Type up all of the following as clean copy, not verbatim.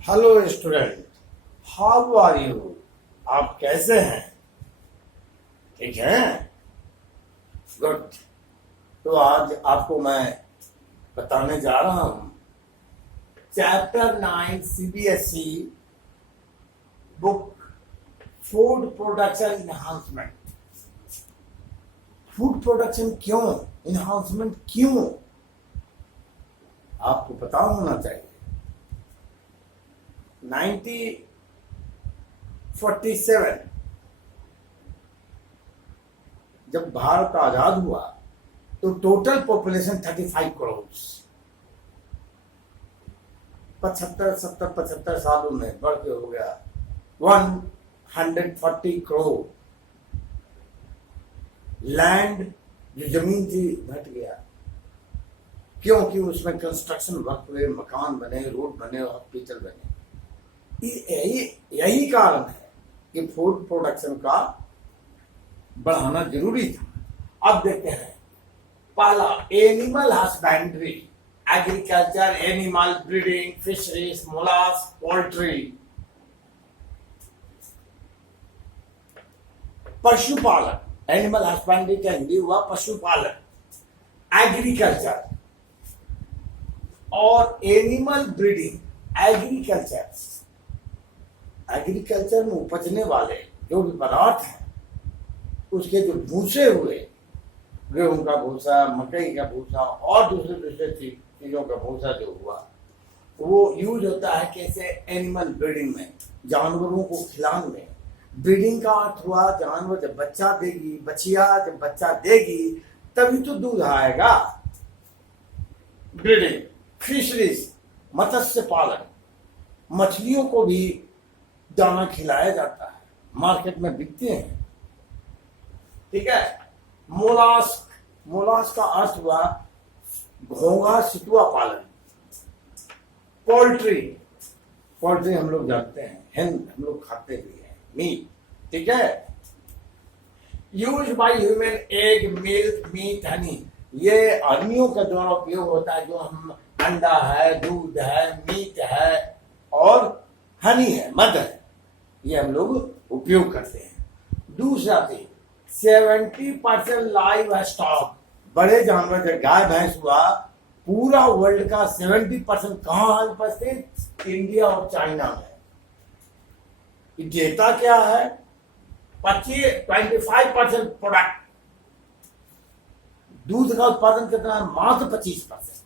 Hello student, how are you? आप कैसे हैं? ठीक हैं? गुड। तो आज आपको मैं बताने जा रहा हूं chapter 9 CBSE book food production enhancement. Food production क्यों, इन्हांसमेंट क्यों, आपको पता होना चाहिए। 1947 जब भारत आजाद हुआ तो टोटल पॉपुलेशन 35 करोड़। 75 सालों में बढ़ के हो गया 140 करोड़। लैंड जो जमीन थी घट गया, क्योंकि उसमें कंस्ट्रक्शन वर्क हुए, मकान बने, रोड बने, हॉस्पिटल बने। यही कारण है कि फूड प्रोडक्शन का बढ़ाना जरूरी था। अब देखते हैं, पहला animal husbandry, agriculture, animal breeding, fisheries, मोलास, पोल्ट्री। पशुपालन, एनिमल हस्बेंड्री का हिंदी हुआ पशुपालन। एग्रीकल्चर और एनिमल ब्रीडिंग, एग्रीकल्चर में उपजने वाले जो भी पदार्थ हैं, उसके जो भूसे हुए, गेहूं का भूसा, मकई का भूसा और दूसरे चीजों का भूसा जो हुआ, वो यूज होता है कैसे? एनिमल ब्रीडिंग में, जानवरों को खिलाने में। ब्रीडिंग का अर्थ हुआ जानवर जब बच्चा देगी, बछिया जब बच्चा देगी तभी तो दूध आएगा। ब्रीडिंग। फिशरीज, मत्स्य पालन, मछलियों को भी दाना खिलाया जाता है, मार्केट में बिकते हैं। ठीक है। मोलास्क, मोलास्क का अर्थ हुआ घोंघा सितुआ पालन। पोल्ट्री, पोल्ट्री हम लोग जानते हैं, हम लोग खाते भी हैं, मीट। ठीक है। Use by human, egg, milk, meat, honey. ये आदमियों के द्वारा उपयोग होता है, जो हम अंडा है, दूध है, मीट है और हनी है, मध है, ये हम लोग उपयोग करते हैं। दूसरा थी 70% लाइव स्टॉक। बड़े जानवर जब गाय भैंस हुआ, पूरा वर्ल्ड का 70% कहाँ उपस्थित? इंडिया और चाइना में। डेटा क्या है? 25% प्रोडक्ट। दूध का उत्पादन कितना है? मात्र 25%।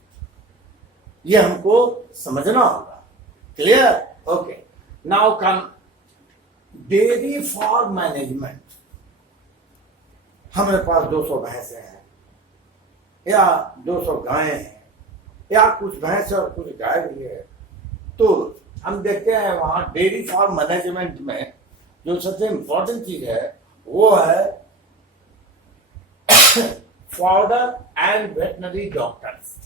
ये हमको समझना होगा। Clear? Okay. Now come dairy farm management. हमारे पास 200 भैंसे हैं या 200 गायें हैं या कुछ भैंस और कुछ गाय भी है, तो हम देखते हैं वहां डेयरी फार्म मैनेजमेंट में जो सबसे इंपॉर्टेंट चीज है वो है fodder and veterinary doctors.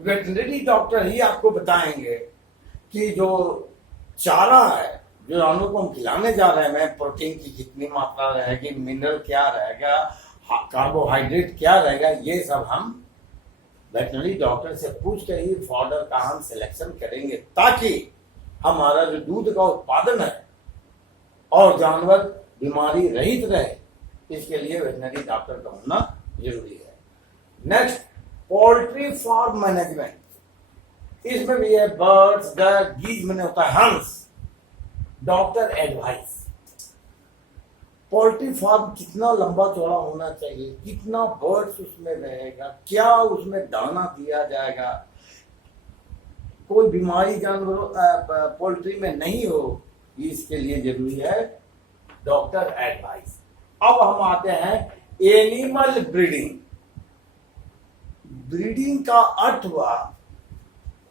Veterinary doctor ही आपको बताएंगे कि जो चारा है, जो जानवरों को हम खिलाने जा रहे हैं, प्रोटीन की कितनी मात्रा रहेगी, मिनरल क्या रहेगा, कार्बोहाइड्रेट क्या रहेगा, ये सब हम वेटनरी डॉक्टर से पूछ कर ही फॉडर का हम सिलेक्शन करेंगे, ताकि हमारा जो दूध का उत्पादन है और जानवर बीमारी रहित रहे। इसके लिए वेटनरी डॉक्टर का होना जरूरी है। Next, poultry farm management. इसमें भी है बर्ड्स, डक, गीज मैंने होता है हंस। डॉक्टर एडवाइस, पोल्ट्री फार्म कितना लंबा चौड़ा होना चाहिए, कितना बर्ड्स उसमें रहेगा, क्या उसमें दाना दिया जाएगा, कोई बीमारी जानवरों पोल्ट्री में नहीं हो, इसके लिए जरूरी है डॉक्टर एडवाइस। अब हम आते हैं एनिमल ब्रीडिंग। ब्रीडिंग का अर्थ हुआ,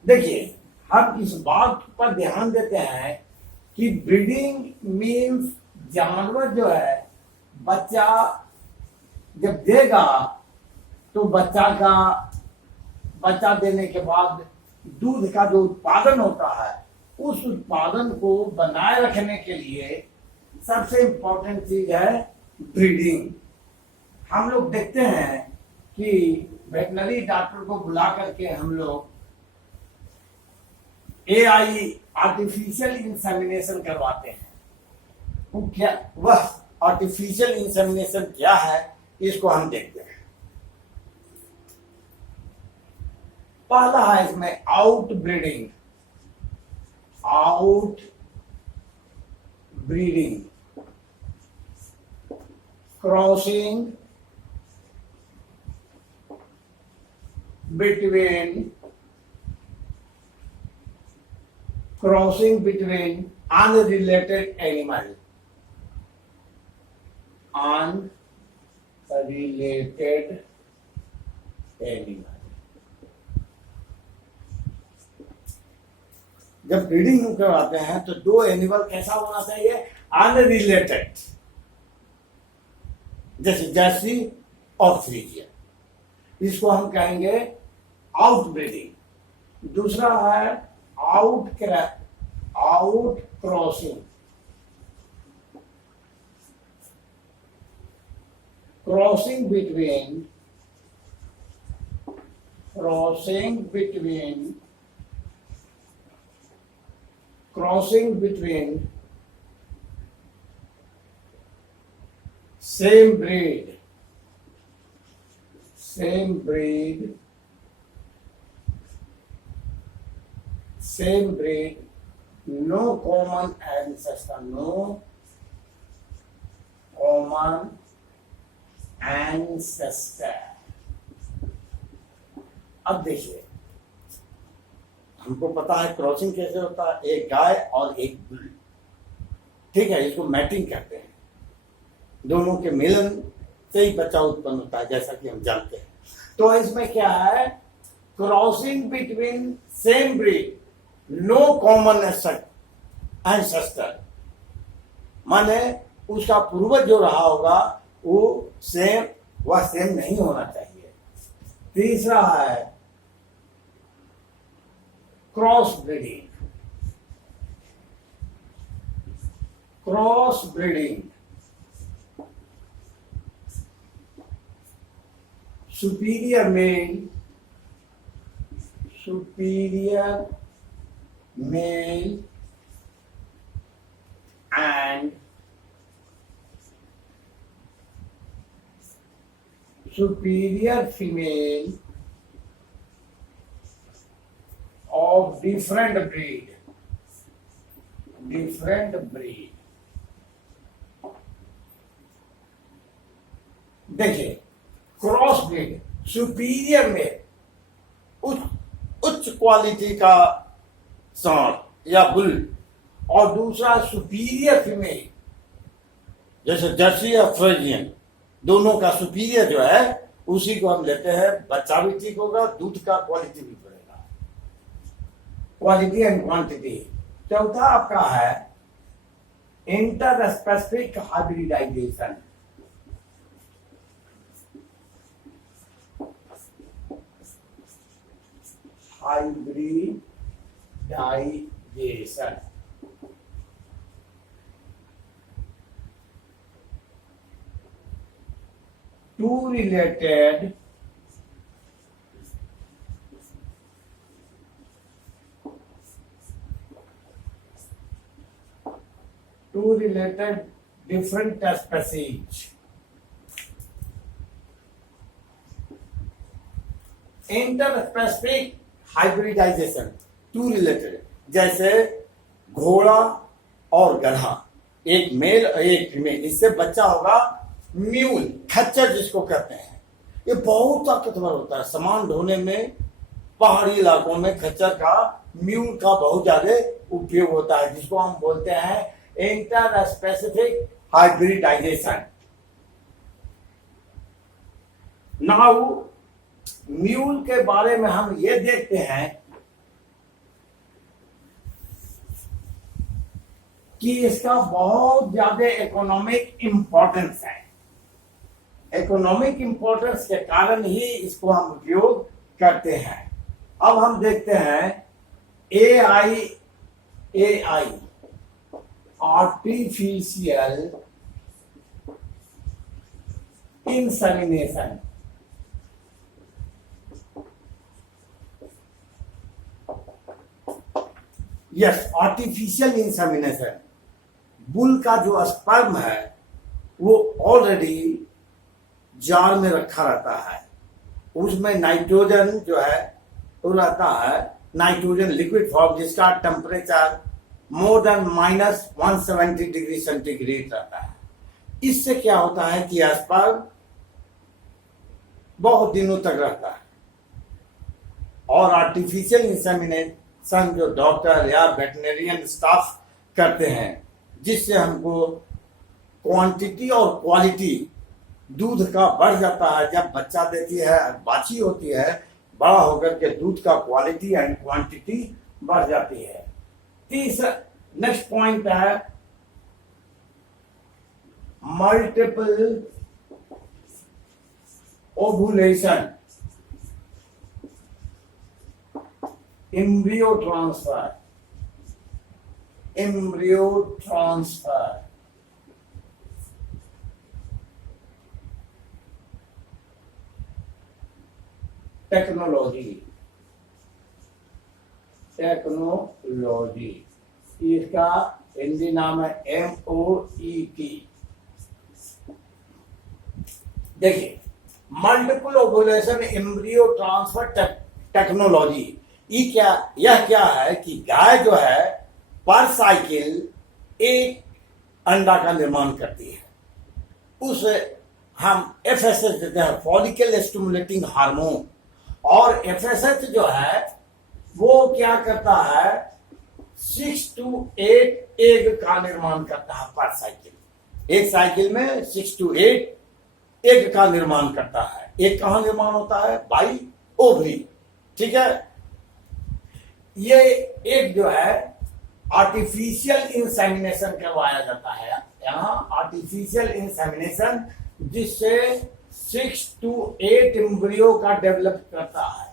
देखिए हम इस बात पर ध्यान देते हैं कि ब्रीडिंग मीन्स जानवर जो है बच्चा जब देगा तो बच्चा देने के बाद दूध का जो उत्पादन होता है, उस उत्पादन को बनाए रखने के लिए सबसे इंपॉर्टेंट चीज है ब्रीडिंग। हम लोग देखते हैं कि वेटनरी डॉक्टर को बुला करके हम लोग एआई आर्टिफिशियल इंसेमिनेशन करवाते हैं। वो क्या, वह आर्टिफिशियल इंसेमिनेशन क्या है इसको हम देखते हैं। पहला है इसमें out breeding, out breeding, crossing between unrelated animal, unrelated animal। जब ब्रीडिंग करवाते हैं तो दो एनिमल कैसा होना चाहिए, अनरिलेटेड, जैसे जर्सी और फ्रीजियन। इसको हम कहेंगे आउट ब्रीडिंग। दूसरा है out crossing, crossing between same breed, no common ancestor, अब देखिए, हमको पता है क्रॉसिंग कैसे होता है, एक गाय और एक बुल, ठीक है, इसको मैटिंग कहते हैं। दोनों के मिलन से ही बच्चा उत्पन्न होता है, जैसा कि हम जानते हैं। तो इसमें क्या है, crossing between same breed, no common ancestor, माने उसका पूर्वज जो रहा होगा वो सेम नहीं होना चाहिए। तीसरा है cross breeding, superior male and superior female of different breed, देखिए, क्रॉस ब्रीड, सुपीरियर में उच्च क्वालिटी का सांड या बुल, और दूसरा सुपीरियर फीमेल, जैसे जर्सी या फ्रीजियन, दोनों का सुपीरियर जो है उसी को हम लेते हैं। बच्चा भी ठीक होगा, दूध का क्वालिटी भी बढ़ेगा, क्वालिटी एंड क्वांटिटी। चौथा आपका है interspecific hybridisation, two related different species, interspecific hybridisation, two related, जैसे घोड़ा और गधा, एक मेल और एक फीमेल, इससे बच्चा होगा म्यूल, खच्चर जिसको कहते हैं। ये बहुत ताकतवर होता है, सामान ढोने में पहाड़ी इलाकों में खच्चर का, म्यूल का बहुत ज्यादा उपयोग होता है, जिसको हम बोलते हैं interspecific hybridisation. Now mule के बारे में हम ये देखते हैं कि इसका बहुत ज्यादा इकोनॉमिक इंपॉर्टेंस है। इकोनॉमिक इंपॉर्टेंस के कारण ही इसको हम उपयोग करते हैं। अब हम देखते हैं AI artificial insemination. Yes, artificial insemination, bull का जो स्पर्म है वो ऑलरेडी जार में रखा रहता है, उसमें नाइट्रोजन जो है वो रहता है, नाइट्रोजन लिक्विड फॉर्म, जिसका temperature more than -170 degree centigrade रहता है। इससे क्या होता है कि स्पर्म बहुत दिनों तक रहता है। और आर्टिफिशियल इंसेमिनेशन जो डॉक्टर या वेटरनरियन स्टाफ करते हैं, जिससे हमको क्वांटिटी और क्वालिटी दूध का बढ़ जाता है। जब बच्चा देती है, बाछी होती है, बड़ा होकर के दूध का क्वालिटी एंड क्वांटिटी बढ़ जाती है। तीसरा नेक्स्ट पॉइंट है multiple ovulation, embryo transfer, embryo transfer. Technology, technology, इसका हिंदी नाम है MOET। देखिए, multiple ovulation embryo transfer technology, यह क्या है कि गाय जो है पर साइकिल एक अंडा का निर्माण करती है। उस हम FSH देते हैं, फॉलिकल स्टिमुलेटिंग हार्मोन, और FSH जो है वो क्या करता है, 6 to 8 एग का निर्माण करता है पर साइकिल। एक साइकिल में 6 to 8 एग का निर्माण करता है। एग कहां निर्माण होता है, बाई ओवरी, ठीक है। ये एग जो है आर्टिफिशियल इंसेमिनेशन करवाया जाता है, यहाँ आर्टिफिशियल इंसेमिनेशन, जिससे 6 to 8 एम्ब्रियो का डेवलप करता है।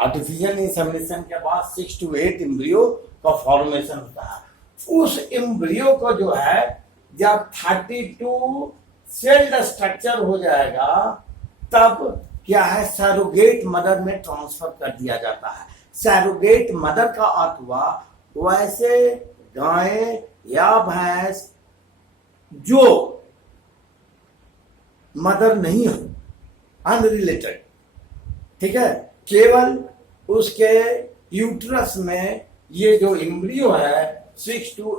आर्टिफिशियल इंसेमिनेशन के बाद 6 to 8 एम्ब्रियो का फॉर्मेशन होता है। उस एम्ब्रियो को जो है जब 32 सेल्ड स्ट्रक्चर हो जाएगा, तब क्या है, सैरोगेट मदर में ट्रांसफर कर दिया जाता है। सैरोगेट मदर का अर्थ हुआ वैसे गाय या भैंस जो मदर नहीं हो, अनरिलेटेड, ठीक है, केवल उसके यूट्रस में ये जो एम्ब्रियो है 6 to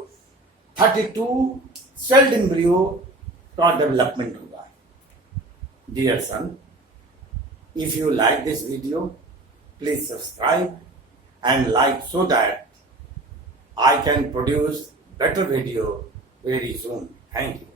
32 सेल्ड एम्ब्रियो का डेवलपमेंट होगा। Dear son, if you like this video, please subscribe and like, so that I can produce better video very soon. Thank you.